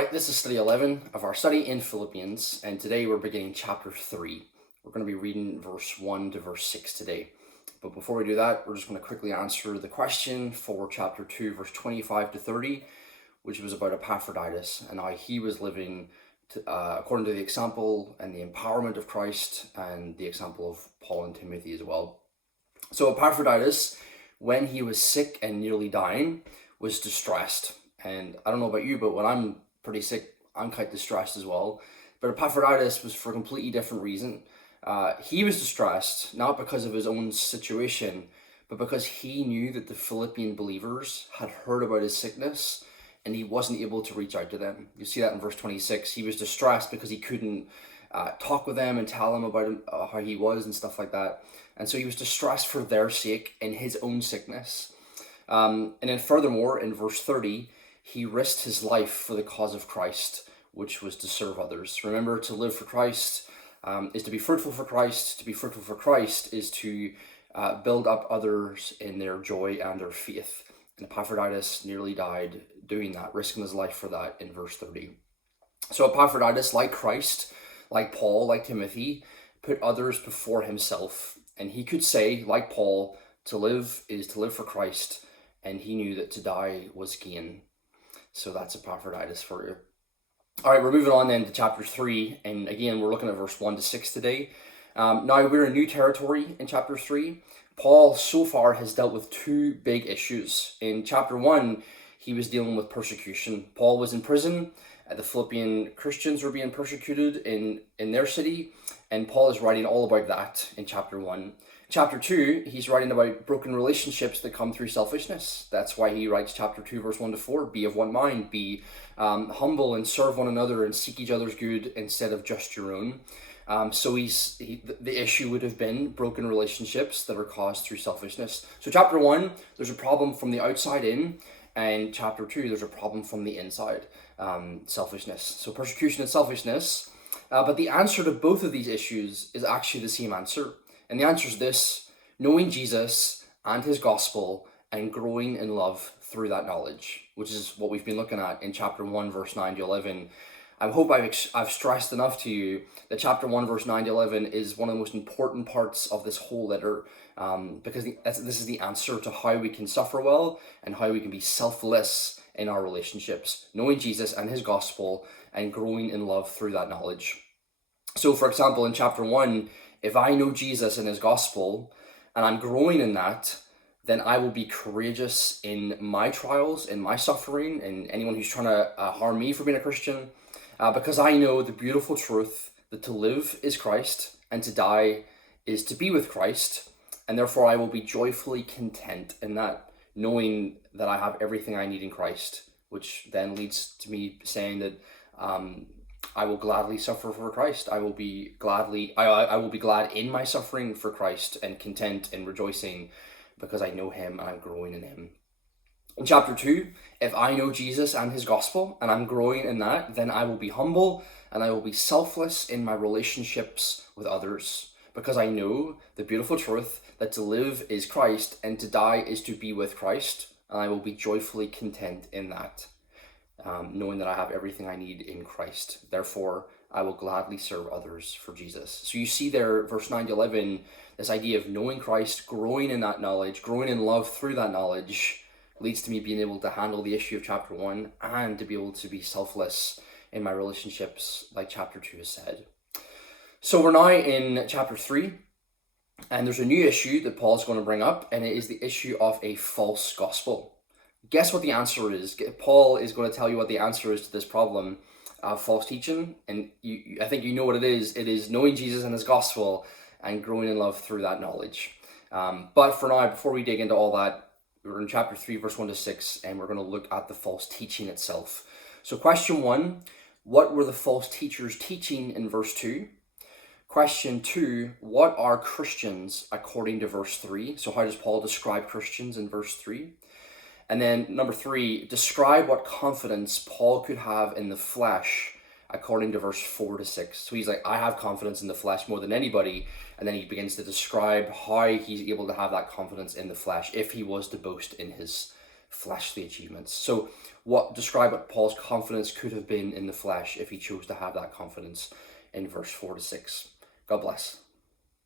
Alright, this is study 11 of our study in Philippians, and today we're beginning chapter 3. We're going to be reading verse 1 to verse 6 today. But before we do that, we're just going to quickly answer the question for chapter 2, verse 25 to 30, which was about Epaphroditus and how he was living according to the example and the empowerment of Christ and the example of Paul and Timothy as well. So Epaphroditus, when he was sick and nearly dying, was distressed. And I don't know about you, but when I'm pretty sick, I'm quite distressed as well. But Epaphroditus was for a completely different reason. He was distressed, not because of his own situation, but because he knew that the Philippian believers had heard about his sickness and he wasn't able to reach out to them. You see that in verse 26. He was distressed because he couldn't talk with them and tell them about how he was and stuff like that. And so he was distressed for their sake in his own sickness. And then furthermore, in verse 30, he risked his life for the cause of Christ, which was to serve others. Remember, to live for Christ is to be fruitful for Christ. To be fruitful for Christ is to build up others in their joy and their faith. And Epaphroditus nearly died doing that, risking his life for that in verse 30. So Epaphroditus, like Christ, like Paul, like Timothy, put others before himself. And he could say, like Paul, to live is to live for Christ, and he knew that to die was gain. So that's Epaphroditus for you. All right, we're moving on then to chapter 3, and again, we're looking at verse 1 to 6 today. Now, we're in new territory in chapter 3. Paul, so far, has dealt with two big issues. In chapter 1, he was dealing with persecution. Paul was in prison. The Philippian Christians were being persecuted in their city, and Paul is writing all about that in chapter 1. Chapter 2, he's writing about broken relationships that come through selfishness. That's why he writes chapter 2, verse 1 to 4, be of one mind, be humble and serve one another and seek each other's good instead of just your own. So the issue would have been broken relationships that are caused through selfishness. So chapter 1, there's a problem from the outside in, and chapter 2, there's a problem from the inside, selfishness. So persecution and selfishness. But the answer to both of these issues is actually the same answer. And the answer is this: knowing Jesus and his gospel and growing in love through that knowledge, which is what we've been looking at in chapter 1, verse 9 to 11. I hope I've stressed enough to you that chapter 1, verse 9 to 11 is one of the most important parts of this whole letter, because this is the answer to how we can suffer well and how we can be selfless in our relationships, knowing Jesus and his gospel and growing in love through that knowledge. So, for example, in chapter 1, if I know Jesus and his gospel and I'm growing in that, then I will be courageous in my trials, in my suffering, and anyone who's trying to harm me for being a Christian, because I know the beautiful truth that to live is Christ and to die is to be with Christ, and therefore I will be joyfully content in that, knowing that I have everything I need in Christ, which then leads to me saying that I will gladly suffer for Christ. I will be glad in my suffering for Christ and content and rejoicing because I know him and I'm growing in him. In chapter 2, if I know Jesus and his gospel and I'm growing in that, then I will be humble and I will be selfless in my relationships with others, because I know the beautiful truth that to live is Christ and to die is to be with Christ, and I will be joyfully content in that. Knowing that I have everything I need in Christ. Therefore, I will gladly serve others for Jesus. So you see there, verse 9 to 11, this idea of knowing Christ, growing in that knowledge, growing in love through that knowledge, leads to me being able to handle the issue of chapter 1 and to be able to be selfless in my relationships, like chapter 2 has said. So we're now in chapter 3, and there's a new issue that Paul's going to bring up, and it is the issue of a false gospel. Guess what the answer is? Paul is going to tell you what the answer is to this problem of false teaching. And I think you know what it is. It is knowing Jesus and his gospel and growing in love through that knowledge. But for now, before we dig into all that, we're in chapter 3, verse 1 to 6, and we're going to look at the false teaching itself. So question 1, what were the false teachers teaching in verse 2? Question 2, what are Christians according to verse 3? So how does Paul describe Christians in verse 3? And then number 3, describe what confidence Paul could have in the flesh according to verse 4 to 6. So he's like, I have confidence in the flesh more than anybody. And then he begins to describe how he's able to have that confidence in the flesh if he was to boast in his fleshly achievements. So describe what Paul's confidence could have been in the flesh if he chose to have that confidence in verse 4 to 6. God bless.